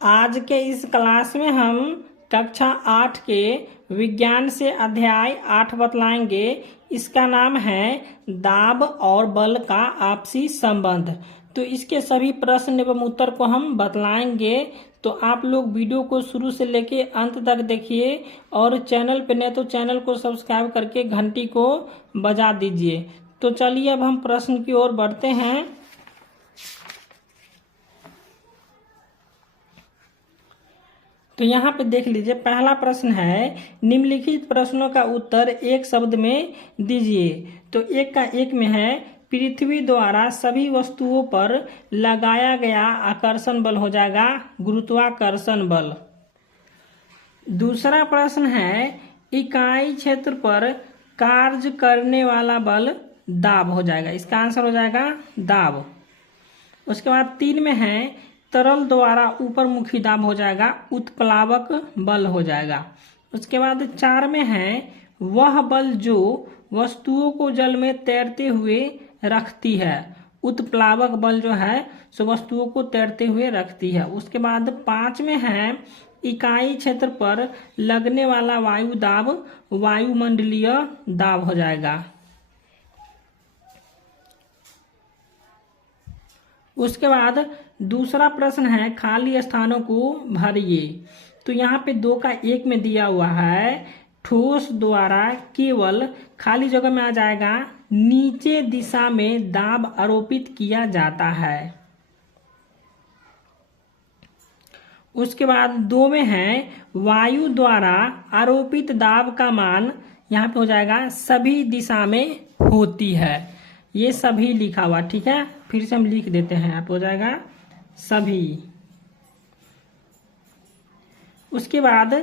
आज के इस क्लास में हम कक्षा 8 के विज्ञान से अध्याय 8 बतलाएंगे। इसका नाम है दाब और बल का आपसी संबंध। तो इसके सभी प्रश्न एवं उत्तर को हम बतलाएंगे। तो आप लोग वीडियो को शुरू से लेके अंत तक देखिए और चैनल पे नए तो चैनल को सब्सक्राइब करके घंटी को बजा दीजिए। तो चलिए अब हम प्रश्न की ओर बढ़ते हैं। तो यहाँ पे देख लीजिए, पहला प्रश्न है निम्नलिखित प्रश्नों का उत्तर एक शब्द में दीजिए। तो एक का एक में है पृथ्वी द्वारा सभी वस्तुओं पर लगाया गया आकर्षण बल हो जाएगा गुरुत्वाकर्षण बल। दूसरा प्रश्न है इकाई क्षेत्र पर कार्य करने वाला बल दाब हो जाएगा, इसका आंसर हो जाएगा दाब। उसके बाद 3 में है तरल द्वारा ऊपर मुखी दाब हो जाएगा उत्प्लावक बल हो जाएगा। उसके बाद 4 में है वह बल जो वस्तुओं को जल में तैरते हुए रखती है, उत्प्लावक बल जो है सो वस्तुओं को तैरते हुए रखती है। उसके बाद 5 में है इकाई क्षेत्र पर लगने वाला वायु दाब वायुमंडलीय दाब हो जाएगा। उसके बाद दूसरा प्रश्न है खाली स्थानों को भरिए। तो यहाँ पे 2 का 1 में दिया हुआ है ठोस द्वारा केवल खाली जगह में आ जाएगा नीचे दिशा में दाब आरोपित किया जाता है। उसके बाद 2 में है वायु द्वारा आरोपित दाब का मान यहाँ पे हो जाएगा सभी दिशा में होती है। ये सभी लिखा हुआ, ठीक है, फिर से हम लिख देते हैं, आप हो जाएगा सभी। उसके बाद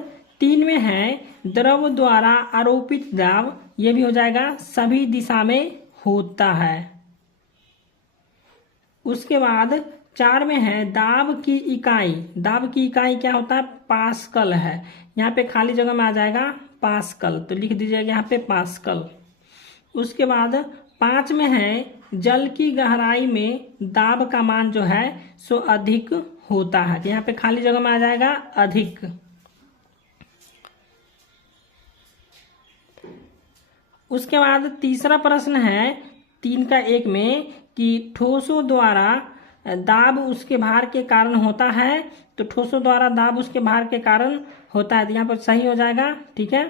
3 में है द्रव द्वारा आरोपित दाब, ये भी हो जाएगा सभी दिशा में होता है। उसके बाद 4 में है दाब की इकाई, दाब की इकाई क्या होता है पास्कल है, यहाँ पे खाली जगह में आ जाएगा पास्कल, तो लिख दीजिएगा यहाँ पे पास्कल। उसके बाद 5 में है जल की गहराई में दाब का मान जो है सो अधिक होता है, यहाँ पे खाली जगह में आ जाएगा अधिक। उसके बाद तीसरा प्रश्न है 3 का 1 में कि ठोसों द्वारा दाब उसके भार के कारण होता है, तो ठोसों द्वारा दाब उसके भार के कारण होता है, तो यहाँ पर सही हो जाएगा, ठीक है।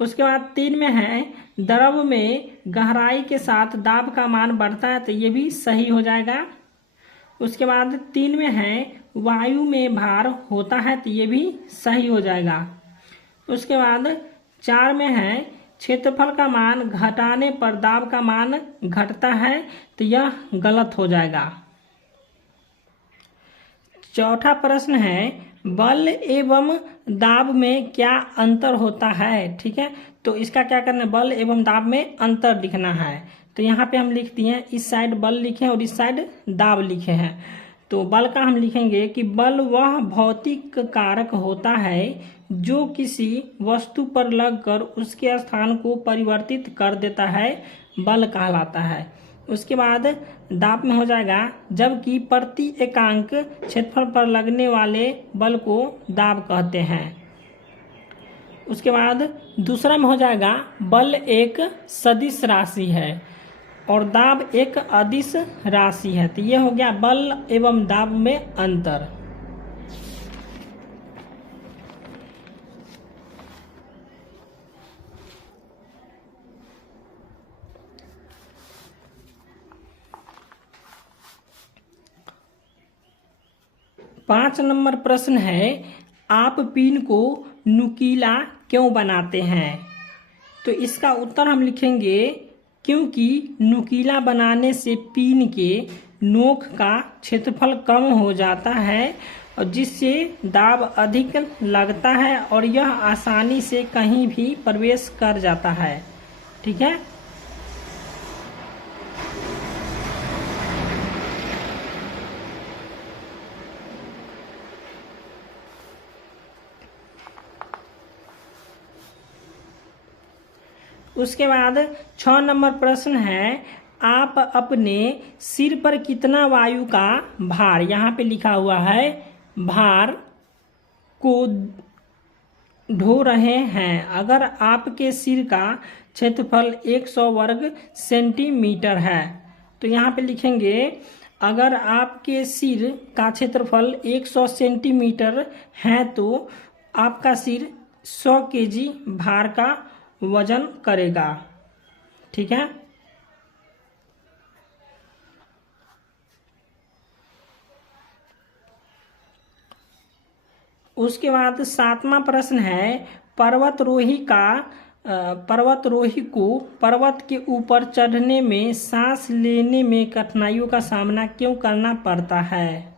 उसके बाद 3 में है द्रव में गहराई के साथ दाब का मान बढ़ता है, तो ये भी सही हो जाएगा। उसके बाद 3 में है वायु में भार होता है, तो ये भी सही हो जाएगा। उसके बाद 4 में है क्षेत्रफल का मान घटाने पर दाब का मान घटता है, तो यह गलत हो जाएगा। चौथा प्रश्न है बल एवं दाब में क्या अंतर होता है, ठीक है। तो इसका क्या करना है, बल एवं दाब में अंतर लिखना है। तो यहाँ पे हम लिख दिए हैं, इस साइड बल लिखे हैं और इस साइड दाब लिखे हैं। तो बल का हम लिखेंगे कि बल वह भौतिक कारक होता है जो किसी वस्तु पर लगकर उसके स्थान को परिवर्तित कर देता है, बल कहलाता है। उसके बाद दाब में हो जाएगा जबकि प्रति एकांक क्षेत्रफल पर लगने वाले बल को दाब कहते हैं। उसके बाद दूसरा में हो जाएगा बल एक सदिश राशि है और दाब एक अदिश राशि है, तो ये हो गया बल एवं दाब में अंतर। पाँच नंबर प्रश्न है आप पिन को नुकीला क्यों बनाते हैं। तो इसका उत्तर हम लिखेंगे क्योंकि नुकीला बनाने से पिन के नोक का क्षेत्रफल कम हो जाता है और जिससे दाब अधिक लगता है और यह आसानी से कहीं भी प्रवेश कर जाता है, ठीक है। उसके बाद 6 नंबर प्रश्न है आप अपने सिर पर कितना वायु का भार, यहाँ पे लिखा हुआ है भार को ढो रहे हैं। अगर आपके सिर का क्षेत्रफल 100 वर्ग सेंटीमीटर है, तो यहाँ पे लिखेंगे अगर आपके सिर का क्षेत्रफल 100 सेंटीमीटर है तो आपका सिर 100 केजी भार का वजन करेगा। ठीक है। उसके बाद 7वां प्रश्न है पर्वतारोही को पर्वत के ऊपर चढ़ने में सांस लेने में कठिनाइयों का सामना क्यों करना पड़ता है।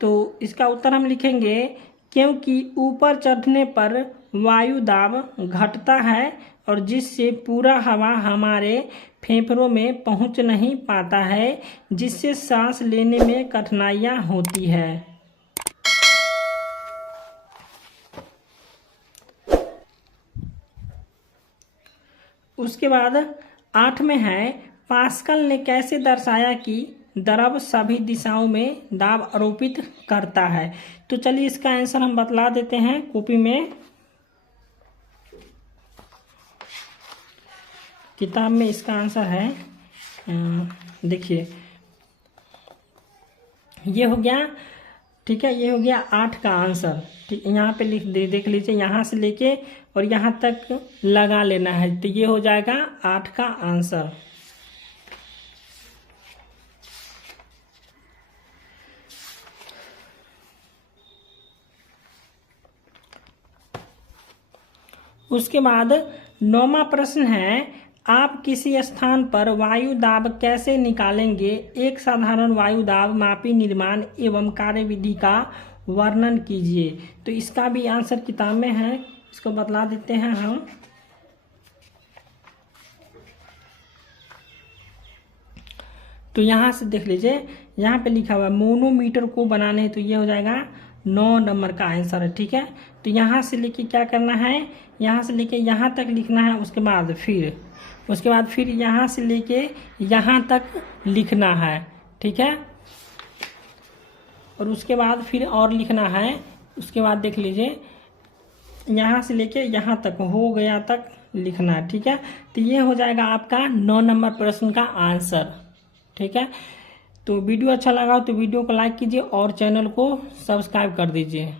तो इसका उत्तर हम लिखेंगे क्योंकि ऊपर चढ़ने पर वायु दाब घटता है और जिससे पूरा हवा हमारे फेफड़ों में पहुंच नहीं पाता है, जिससे सांस लेने में कठिनाइयां होती है। उसके बाद 8 में है पास्कल ने कैसे दर्शाया कि द्रव सभी दिशाओं में दाब आरोपित करता है। तो चलिए इसका आंसर हम बतला देते हैं कॉपी में। किताब में इसका आंसर है, देखिए ये हो गया। ठीक है, ये हो गया 8 का आंसर। ठीक, यहाँ पे देख लीजिए, यहाँ से लेके और यहाँ तक लगा लेना है, तो ये हो जाएगा 8 का आंसर। उसके बाद 9वां प्रश्न है आप किसी स्थान पर वायु दाब कैसे निकालेंगे। एक साधारण वायु दाब मापी निर्माण एवं कार्यविधि का वर्णन कीजिए। तो इसका भी आंसर किताब में है, इसको बतला देते हैं हम। तो यहाँ से देख लीजिए, यहाँ पे लिखा हुआ है मोनोमीटर को बनाने, तो ये हो जाएगा 9 नंबर का आंसर है। ठीक है, तो यहाँ से लेके क्या करना है, यहाँ से लेके यहाँ तक लिखना है। उसके बाद फिर यहाँ से लेके यहाँ तक लिखना है। ठीक है, और उसके बाद फिर और लिखना है। उसके बाद देख लीजिए, यहाँ से लेके यहाँ तक हो गया तक लिखना है। ठीक है, तो ये हो जाएगा आपका 9 नंबर प्रश्न का आंसर। ठीक है, तो वीडियो अच्छा लगा तो वीडियो को लाइक कीजिए और चैनल को सब्सक्राइब कर दीजिए।